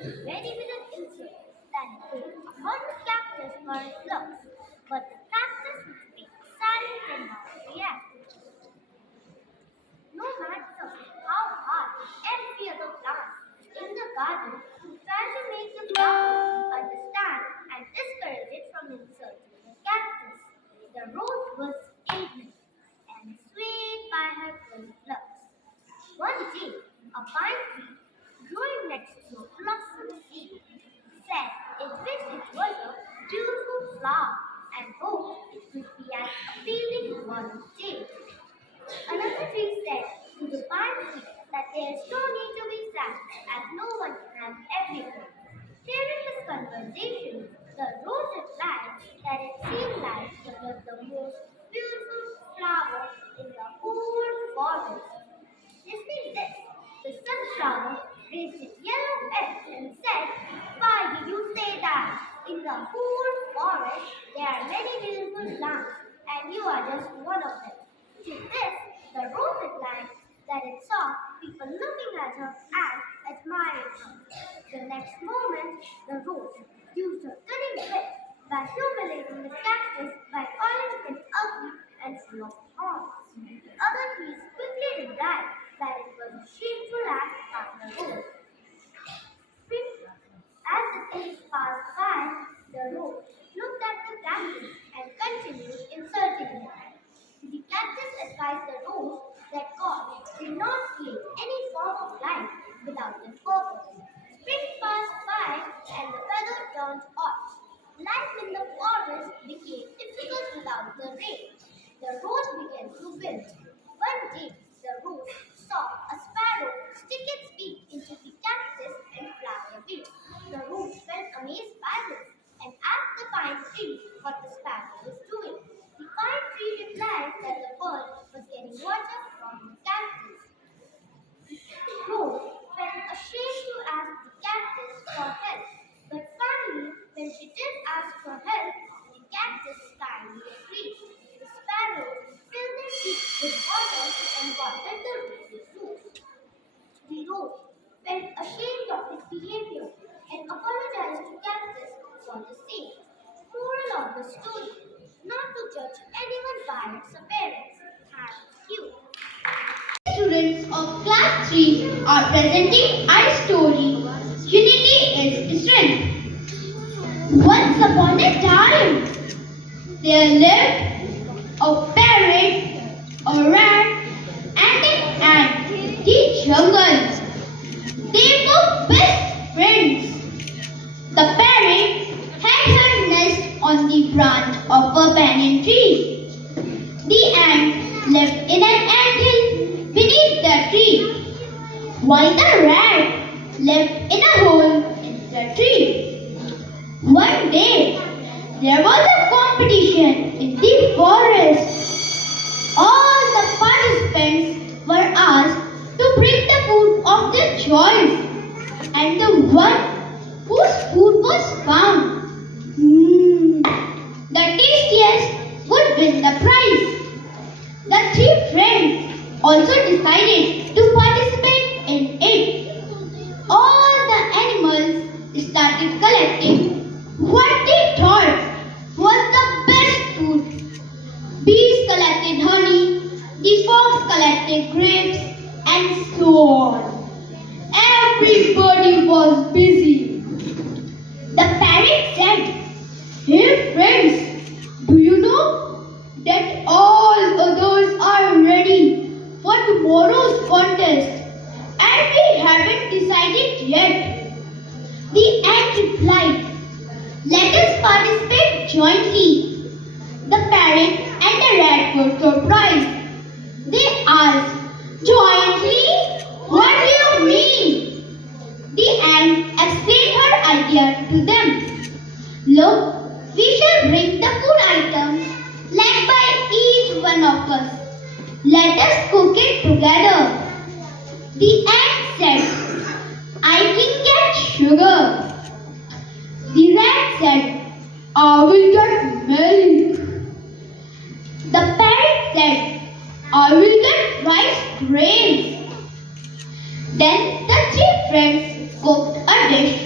ready with an insult that would upon the cactus for his looks, but the cactus would be silent and not react. No matter how hard every other plant in the garden tried to make the flower understand and discourage it from insulting the cactus, the rose was ignorant and swayed by her good looks. One day, a pine tree growing next to a blossom seed said it wished it was a beautiful flower and hoped it would be as appealing one day. Another tree said to the pine tree that there is no need to be sad as no one can have everything. Hearing this conversation, the rose replied that it seemed like it was the most beautiful flower in the whole forest. Listening this, the sunflower raised its yellow head and said, "Why did you say that? In the whole forest there are many beautiful plants, and you are just one of them." To this, the rose replied that it saw people looking at her and admiring her. The next moment, the rose used her cunning wit by humiliating the cactus by calling it ugly and full of thorns. The other trees quickly replied that it was a shameful act by the rose. As the days passed by, the rose looked at the cactus and continued insulting it. The cactus advised the rose that God did not create any form of life without a purpose. Spring passed by and the weather turned hot. Life in the forest became difficult without the rain. The rose began to wilt. One day, the rose saw a sparrow stick its beak into the cactus and fly away. The rose felt amazed by this and asked the pine tree what the sparrow was doing. The pine tree replied that the bird was getting water from the cactus. The rose felt ashamed to ask the cactus for help, but finally, when she did ask for help, the cactus kindly agreed. The sparrow filled their beak with water and watered the rose's roots. The rose felt ashamed of his behavior and apologized to cactus for the same. Moral of the story: not to judge anyone by its appearance. Thank you. Students of class 3 are presenting our story, Unity is Strength. Once upon a time, there lived a parrot, a rat, and an ant in the jungle. They were best friends. The parrot had her nest on the branch of a banyan tree. The ant lived in an anthill beneath the tree, while the rat lived in a hole in the tree. One day, there was a competition in the forest. All the participants were asked to bring the food of their choice, and the one whose food was found, the tastiest, would win the prize. The three friends also decided to participate in it. All the animals started collecting what they thought was the best food. Bees collected honey, the fox collected grapes, and so on. Everybody was busy. The parrot said, "Hey friends, do you know that all others are ready for tomorrow's contest and we haven't decided yet?" The ant replied, "Let us participate jointly." The parrot and the rat were surprised. They asked, "Jointly? What do you mean?" The ant explained her idea to them. "Look, we shall bring the food items liked by each one of us. Let us cook it together." The ant said, "I can get sugar." The rat said, "I will get milk." The parrot said, "I will get rice grains." Then the three friends cooked a dish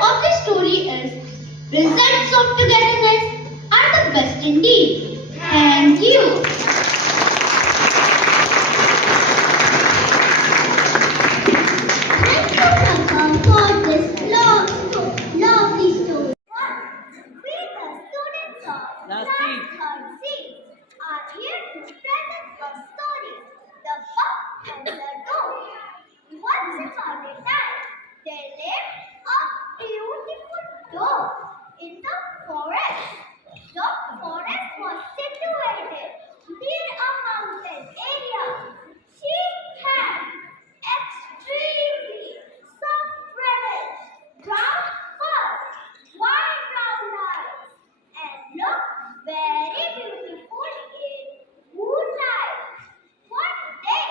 of the story is results of togetherness are the best indeed. Thank you. Thank you, Papa, for this lovely story. We, the students of Last Class seat. 3rd C, are here to present a story, The Buck and the Dog. Once upon a time, there lived a beautiful dog in the forest. The forest was situated near a mountain area. She had extremely soft reddish brown fur, wide brown eyes, and looked very beautiful in moonlight. One day,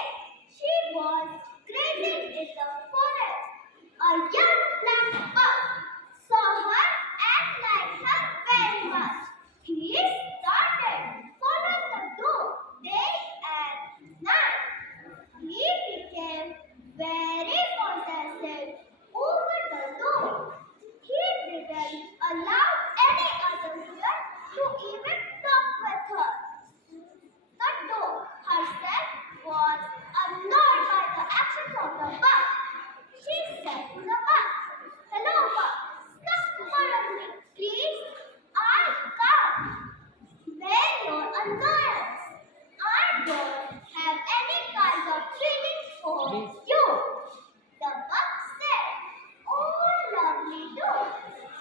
she was grazing in the forest. A young black buck saw her and liked her very much. He started following the dog day and night. He became very possessive over the dog. He didn't allow any other deer to even talk with her. The dog herself was annoyed by the actions of the buck. She said to the buck, "Hello, buck, come follow me, please. I can't bear your annoyance. I don't have any kind of feeling for you." The buck said, "Oh, lovely dog,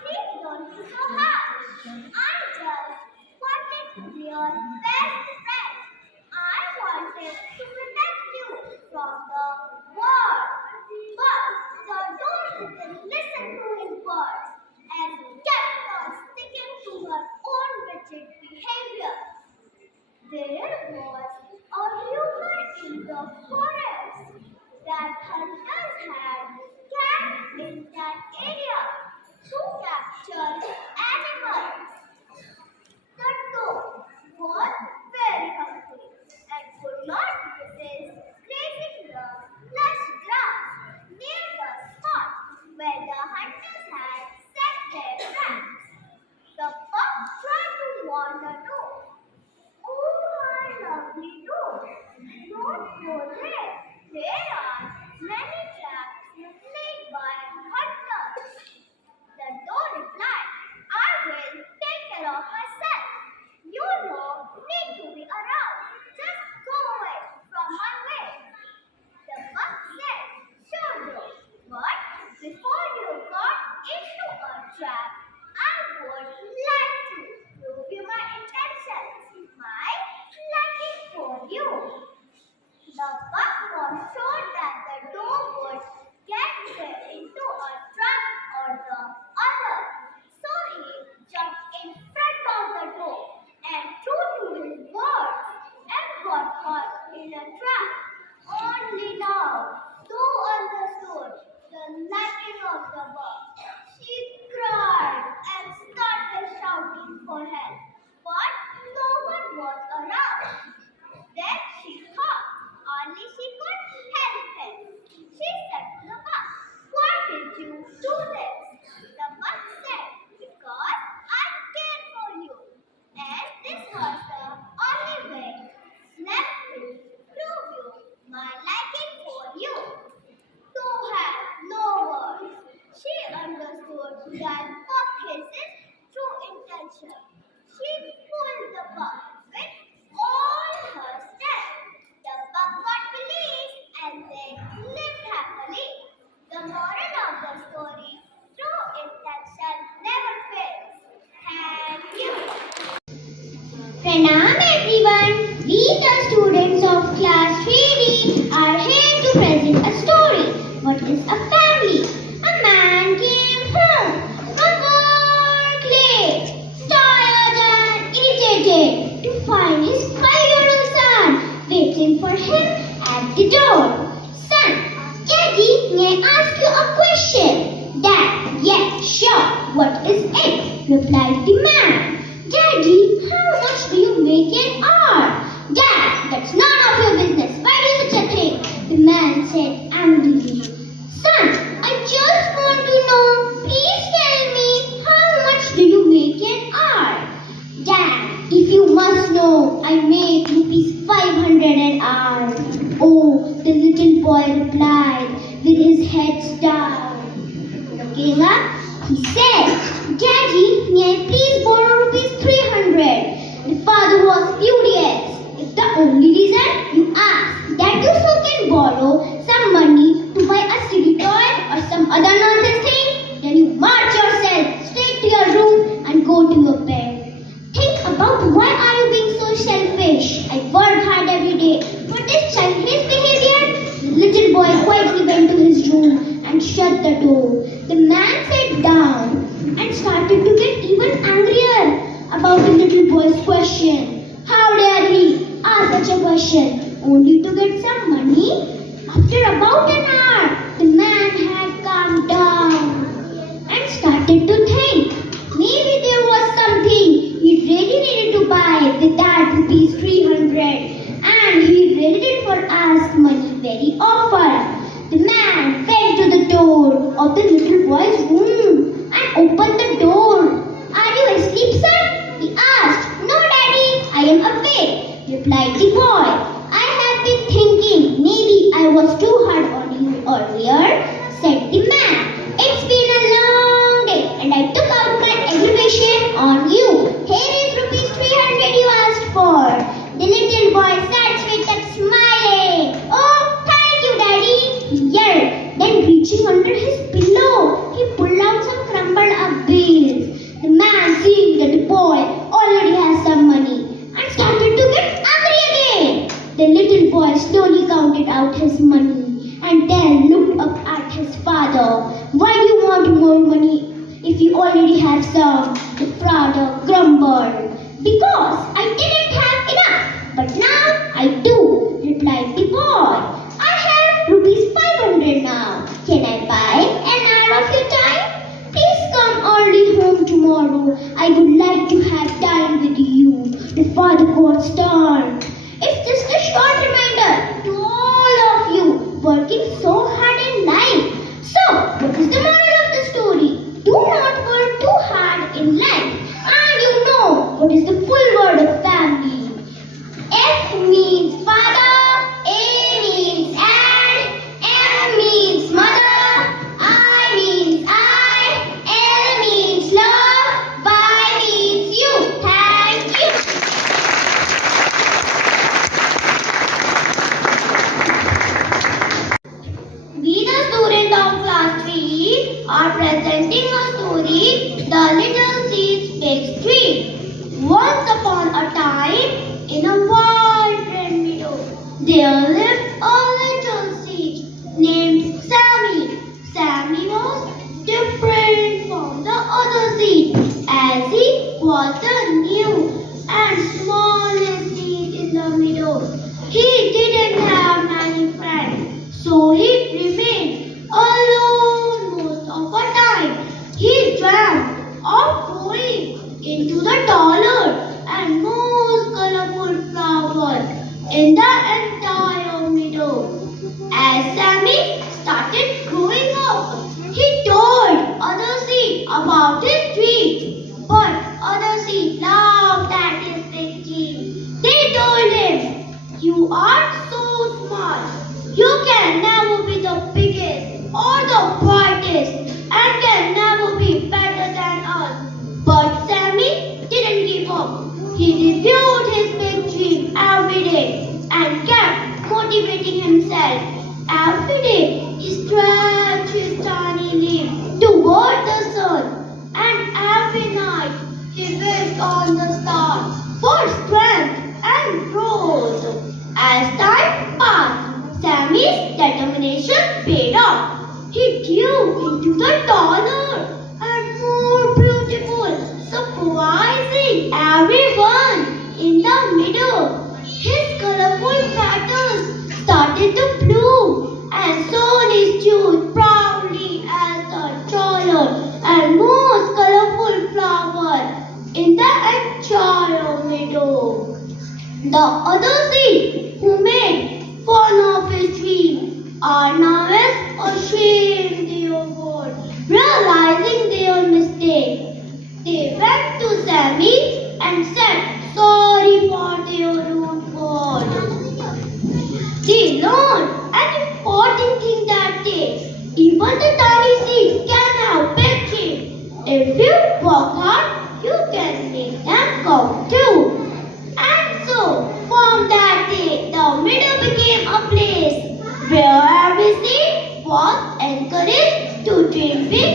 please don't be so harsh. I just wanted to be your best friend. I wanted to protect you from the war." But the dog didn't listen to his words and kept on sticking to her own rigid behavior. There was a rumor in the forest that hunters had camped in that area to capture animals. The dog was very hungry and could not resist grazing the lush grass near the spot where the hunters had set their traps. The buck tried to warn the dog. "Oh, my lovely dog, don't go there. There are many traps laid by hunters." The dog replied, "I will take care of myself. You don't need to be around. Just go away from my way." The buck said, "Sure, dog, but before you got into a trap, I would like to prove you my intentions, my liking for you." The buck was sure that the dog would get into a trap or the other, so he jumped in front of the dog and true to his word and got caught in a trap. Only now, Dog understood the liking of the buck. She cried and started shouting for help, but no one was around. Then she thought only she could help him. She said to the buck, "Why did you do this?" The buck said, "Because I care for you, and this was the only way left to prove you my liking for you." To have no words, she understood that buck his true intention. She pulled the buck with all her strength. The buck got released and they lived happily. The moral of the story, true intention never fails. Thank you. Pranam everyone. We the students of class 3D are here to present a story. What is a family? A man came home from work late, tired and irritated to find his 5-year-old son waiting for him at the door. "Son, Daddy, may I ask you a question?" "Dad, yes, sure. What is it?" replied the man. "Daddy, how much do you make an hour?" "Dad, that's none of your business. Why do such a thing?" the man said angrily. "Son, I just want to know. Please tell up. He said, Daddy, may I please borrow rupees 300? The father was furious. If the only reason you ask that you so can borrow some money to buy a silly toy or some other nonsense thing, then you march yourself straight to your room and go to your bed. Think about why are you being so selfish? I work hard every day. What is childish behavior? The little boy quietly went to his room and shut the door. The man sat down and started to get even angrier about the little boy's question. How dare he ask such a question only to get some money? After about an hour, the man had calmed down and started to think. Maybe there was something he really needed to buy with that rupees 300 and he really didn't ask money very often. The man went to the door of the little boy's room and opened the door. Are you asleep, son? He asked. No, Daddy, I am awake, replied the boy. I have been thinking maybe I was too hard on you earlier, said the man. It's been a long day and I took out my aggravation on you. Here is rupees 300 you asked for. The little boy sat straight up smiling. Oh, thank you, Daddy, he yelled. Then reaching under his pillow, he pulled out some crumbled up bills. The man, seeing that the boy already has some money, and started to get angry again. The little boy slowly counted out his money and then looked up at his father. Why do you want more money if you already have some? The father grumbled. Because I didn't have enough, but now I do, replied the boy. I have rupees 500 now. Can I buy an hour of your time? Please come early home tomorrow. I would like to have time with you. The father got stern. It's just a short reminder to all of you working so hard in life. So, what is the moral of the story? Do not work too hard in life. And you know what is the full word of family. F means father, A means and, M means mother, I means I, L means love, Y means you. Thank you. We, the students of class 3, are presenting a story, The Little Seed's Big Tree. Once upon a time, in a wide red meadow, there lived a little seed named Sammy. Sammy was different from the other seed as he was the new and smallest seed in the meadow. He didn't have many friends, so he remained alone most of the time. He dreamt of growing into the taller and most colorful flower in the entire meadow. As Sammy started growing up, he told other seeds about his dream, but other seeds laughed at his big dream. They told him, "You are so smart. You can never be the biggest or the brightest and can never be better than us." But Sammy didn't give up. He reviewed his big dream every day and kept motivating himself. Every day he stretched his tiny leaf toward the sun, and every night he wished on the stars for strength and growth. As time passed, Sammy's determination paid off. He grew into the taller and more beautiful, surprising everyone in the middle. His colorful petals started to bloom, and soon he stood proudly as the taller and most colorful flower in the entire meadow. The other seed who made fun of his dream are now as ashamed they were, realizing their mistake. They went to Sammy and said sorry for their rude word. They learned an important thing that day. Even the tiny seed can have big If you work hard, you can make them count too. And so, from that day, the meadow became a place where every seed was encouraged to dream big.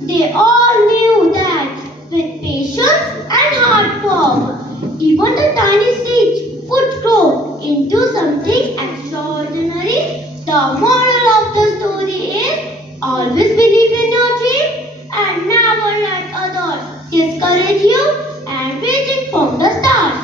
They all knew that with patience and hard work, even the tiny seeds would grow into something extraordinary. The moral of the story is always believe in your dream and never let others discourage you and reaching from the start.